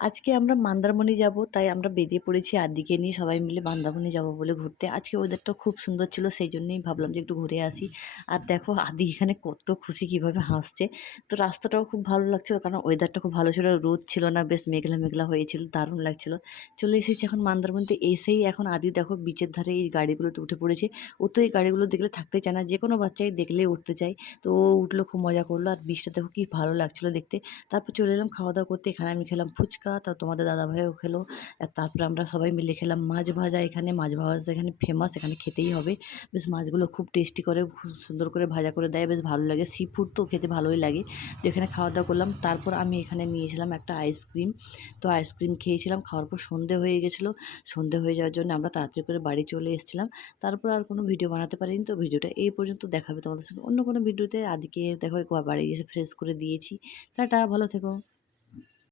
আজকে আমরা মন্দারমণি যাব, তাই আমরা বেরিয়ে পড়েছি আদিকে নিয়ে সবাই মিলে মন্দারমণি যাব বলে ঘুরতে। আজকে ওয়েদারটা খুব সুন্দর ছিল, সেই জন্যই ভাবলাম যে একটু ঘুরে আসি। আর দেখো আদি এখানে কত খুশি, কিভাবে হাসছে। তো রাস্তাটাও খুব ভালো লাগছিল, কারণ ওয়েদারটা খুব ভালো ছিল, রোদ ছিল না, বেশ মেঘলা মেঘলা হয়েছিল, দারুণ লাগছিল। চলে এসেছি এখন মন্দারমণিতে। এসেই এখন আদি দেখো বিচের ধারে এই গাড়িগুলোতে উঠে পড়েছে। ও তো এই গাড়িগুলো দেখলে থাকতেই চায় না, যে কোনো বাচ্চাই দেখলেই উঠতে চায়। তো ও উঠলো, খুব মজা করলো, আর বৃষ্টিটা দেখো কি ভালো লাগছিল দেখতে। তারপর চলে এলাম খাওয়া দাওয়া করতে। এখানে আমি খেলাম ফুচকা, তারপর তোমাদের দাদাভাইও খেলো। আর তারপরে আমরা সবাই মিলে খেলাম মাছ ভাজা। এখানে মাছ ভাজা এখানে ফেমাস, এখানে খেতেই হবে। বেশ মাছগুলো খুব টেস্টি করে, খুব সুন্দর করে ভাজা করে দেয়, বেশ ভালো লাগে। সি ফুড তো খেতে ভালোই লাগে। তো এখানে খাওয়া দাওয়া করলাম। তারপর আমি এখানে নিয়েছিলাম একটা আইসক্রিম। তো আইসক্রিম খেয়েছিলাম, খাওয়ার পর সন্ধে হয়ে গেছিলো। সন্ধে হয়ে যাওয়ার জন্য আমরা তাড়াতাড়ি করে বাড়ি চলে এসেছিলাম। তারপর আর কোনো ভিডিও বানাতে পারিনি। তো ভিডিওটা এই পর্যন্ত, দেখাবে তোমাদের সঙ্গে অন্য কোনো ভিডিওতে। আদিকে দেখো বাড়ি এসে ফ্রেশ করে দিয়েছি। টাটা, ভালো থেকো।